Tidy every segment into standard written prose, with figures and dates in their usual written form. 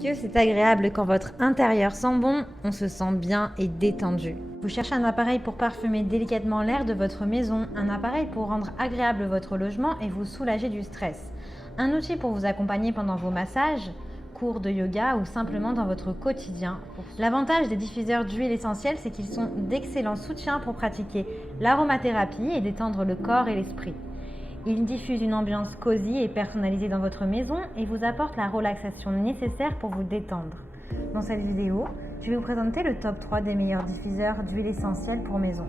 Que c'est agréable quand votre intérieur sent bon, on se sent bien et détendu. Vous cherchez un appareil pour parfumer délicatement l'air de votre maison, un appareil pour rendre agréable votre logement et vous soulager du stress, un outil pour vous accompagner pendant vos massages, cours de yoga ou simplement dans votre quotidien. L'avantage des diffuseurs d'huile essentielle, c'est qu'ils sont d'excellents soutiens pour pratiquer l'aromathérapie et détendre le corps et l'esprit. Ils diffusent une ambiance cosy et personnalisée dans votre maison et vous apportent la relaxation nécessaire pour vous détendre. Dans cette vidéo, je vais vous présenter le top 3 des meilleurs diffuseurs d'huile essentielle pour maison.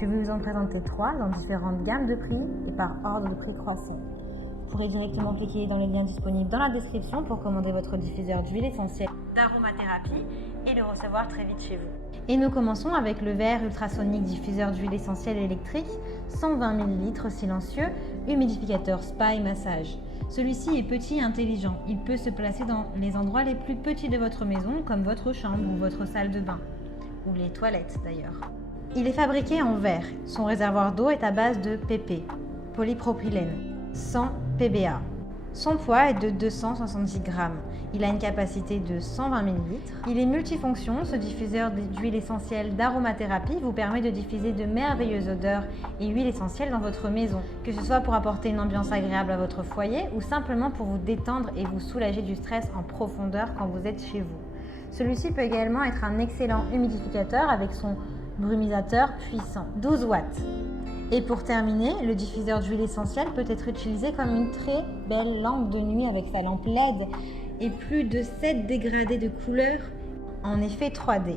Je vais vous en présenter 3 dans différentes gammes de prix et par ordre de prix croissant. Vous pourrez directement cliquer dans le lien disponible dans la description pour commander votre diffuseur d'huile essentielle d'aromathérapie et le recevoir très vite chez vous. Et nous commençons avec le verre ultrasonique diffuseur d'huile essentielle électrique, 120 ml silencieux, humidificateur spa et massage. Celui-ci est petit et intelligent. Il peut se placer dans les endroits les plus petits de votre maison, comme votre chambre ou votre salle de bain, ou les toilettes d'ailleurs. Il est fabriqué en verre. Son réservoir d'eau est à base de PP, polypropylène, sans PBA. Son poids est de 270 grammes. Il a une capacité de 120 ml. Il est multifonction. Ce diffuseur d'huile essentielle d'aromathérapie vous permet de diffuser de merveilleuses odeurs et huiles essentielles dans votre maison, que ce soit pour apporter une ambiance agréable à votre foyer ou simplement pour vous détendre et vous soulager du stress en profondeur quand vous êtes chez vous. Celui-ci peut également être un excellent humidificateur avec son brumisateur puissant, 12 watts. Et pour terminer, le diffuseur d'huile essentielle peut être utilisé comme une très belle lampe de nuit avec sa lampe LED et plus de 7 dégradés de couleurs en effet 3D.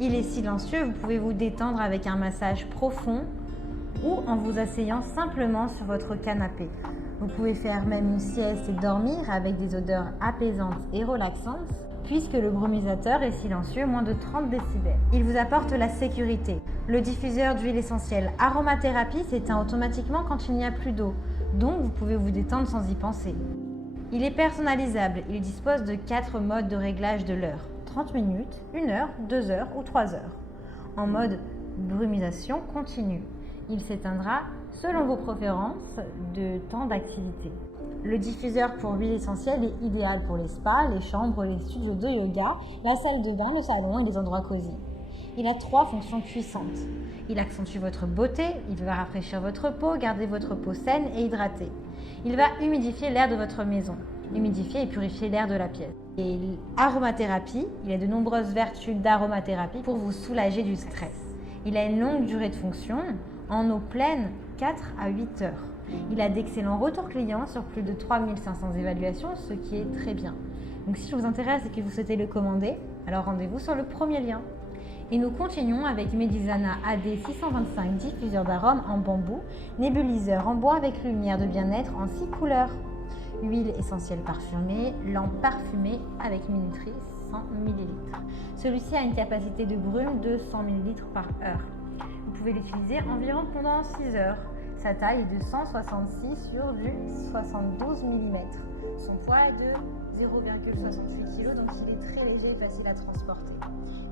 Il est silencieux, vous pouvez vous détendre avec un massage profond ou en vous asseyant simplement sur votre canapé. Vous pouvez faire même une sieste et dormir avec des odeurs apaisantes et relaxantes, puisque le brumisateur est silencieux, moins de 30 décibels. Il vous apporte la sécurité. Le diffuseur d'huile essentielle aromathérapie s'éteint automatiquement quand il n'y a plus d'eau, donc vous pouvez vous détendre sans y penser. Il est personnalisable, il dispose de 4 modes de réglage de l'heure, 30 minutes, 1 heure, 2 heures ou 3 heures. En mode brumisation continue. Il s'éteindra selon vos préférences de temps d'activité. Le diffuseur pour huile essentielle est idéal pour les spas, les chambres, les studios de yoga, la salle de bain, le salon et les endroits cosy. Il a 3 fonctions puissantes. Il accentue votre beauté, il va rafraîchir votre peau, garder votre peau saine et hydratée. Il va humidifier l'air de votre maison, humidifier et purifier l'air de la pièce. Et l'aromathérapie, il a de nombreuses vertus d'aromathérapie pour vous soulager du stress. Il a une longue durée de fonction, en eau pleine, 4 à 8 heures. Il a d'excellents retours clients sur plus de 3500 évaluations, ce qui est très bien. Donc si ça vous intéresse et que vous souhaitez le commander, alors rendez-vous sur le premier lien. Et nous continuons avec Medizana AD625 diffuseur d'arômes en bambou, nébuliseur en bois avec lumière de bien-être en 6 couleurs. Huile essentielle parfumée, lampe parfumée avec minuterie 100 ml. Celui-ci a une capacité de brume de 100 ml par heure. Vous pouvez l'utiliser environ pendant 6 heures. Sa taille est de 166 sur du 72 mm. Son poids est de 0,68 kg, donc il est très léger et facile à transporter.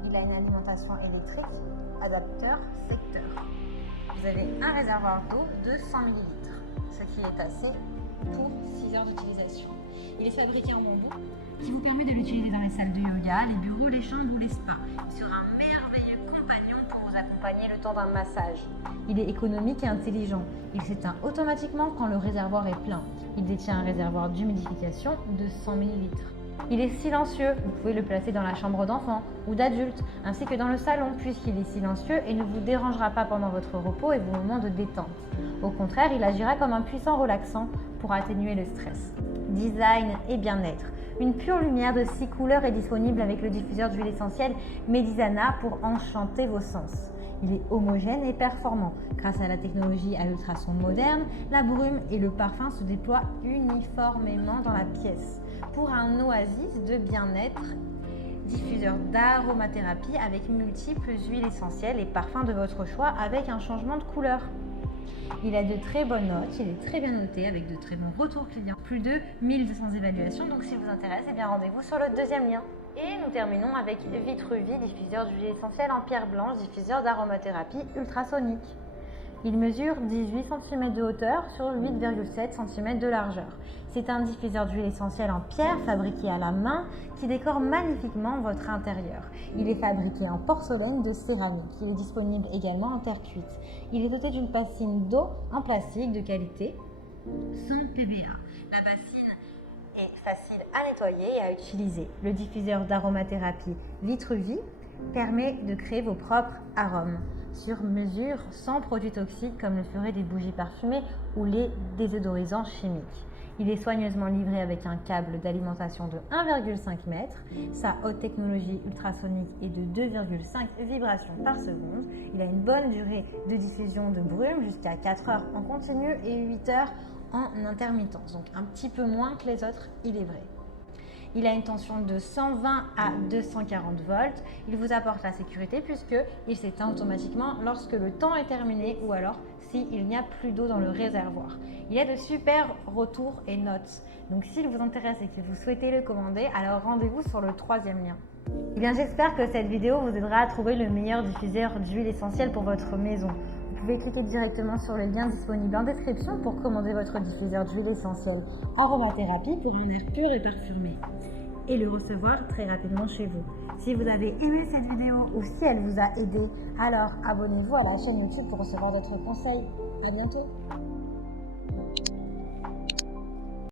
Il a une alimentation électrique, adapteur, secteur. Vous avez un réservoir d'eau de 100 ml, ce qui est assez pour 6 heures d'utilisation. Il est fabriqué en bambou, qui vous permet de l'utiliser dans les salles de yoga, les bureaux, les chambres ou les spas. Sur un merveilleux compagnon pour vous accompagner le temps d'un massage. Il est économique et intelligent. Il s'éteint automatiquement quand le réservoir est plein. Il détient un réservoir d'humidification de 100 ml. Il est silencieux, vous pouvez le placer dans la chambre d'enfant ou d'adulte, ainsi que dans le salon, puisqu'il est silencieux et ne vous dérangera pas pendant votre repos et vos moments de détente. Au contraire, il agira comme un puissant relaxant pour atténuer le stress. Design et bien-être. Une pure lumière de 6 couleurs est disponible avec le diffuseur d'huile essentielle Medizana pour enchanter vos sens. Il est homogène et performant. Grâce à la technologie à ultrasons moderne, la brume et le parfum se déploient uniformément dans la pièce pour un oasis de bien-être. Diffuseur d'aromathérapie avec multiples huiles essentielles et parfums de votre choix avec un changement de couleur. Il a de très bonnes notes, il est très bien noté avec de très bons retours clients. Plus de 1200 évaluations, donc si ça vous intéresse, eh bien rendez-vous sur le deuxième lien. Et nous terminons avec Vitruvie, diffuseur d'huile essentielle en pierre blanche, diffuseur d'aromathérapie ultrasonique. Il mesure 18 cm de hauteur sur 8,7 cm de largeur. C'est un diffuseur d'huile essentielle en pierre fabriqué à la main qui décore magnifiquement votre intérieur. Il est fabriqué en porcelaine de céramique. Il est disponible également en terre cuite. Il est doté d'une bassine d'eau en plastique de qualité sans PVA. La bassine est facile à nettoyer et à utiliser. Le diffuseur d'aromathérapie Vitruvie permet de créer vos propres arômes sur mesure sans produits toxiques comme le feraient des bougies parfumées ou les désodorisants chimiques. Il est soigneusement livré avec un câble d'alimentation de 1,5 m. Sa haute technologie ultrasonique est de 2,5 vibrations par seconde. Il a une bonne durée de diffusion de brume jusqu'à 4 heures en continu et 8 heures en intermittence, donc un petit peu moins que les autres, il est vrai. Il a une tension de 120 à 240 volts. Il vous apporte la sécurité puisqu'il s'éteint automatiquement lorsque le temps est terminé ou alors s'il n'y a plus d'eau dans le réservoir. Il a de super retours et notes. Donc s'il vous intéresse et que vous souhaitez le commander, alors rendez-vous sur le 3e lien. Eh bien, j'espère que cette vidéo vous aidera à trouver le meilleur diffuseur d'huile essentielle pour votre maison. Vous pouvez cliquer directement sur le lien disponible en description pour commander votre diffuseur d'huile essentielle aromathérapie pour un air pur et parfumé et le recevoir très rapidement chez vous. Si vous avez aimé cette vidéo ou si elle vous a aidé, alors abonnez-vous à la chaîne YouTube pour recevoir d'autres conseils. À bientôt.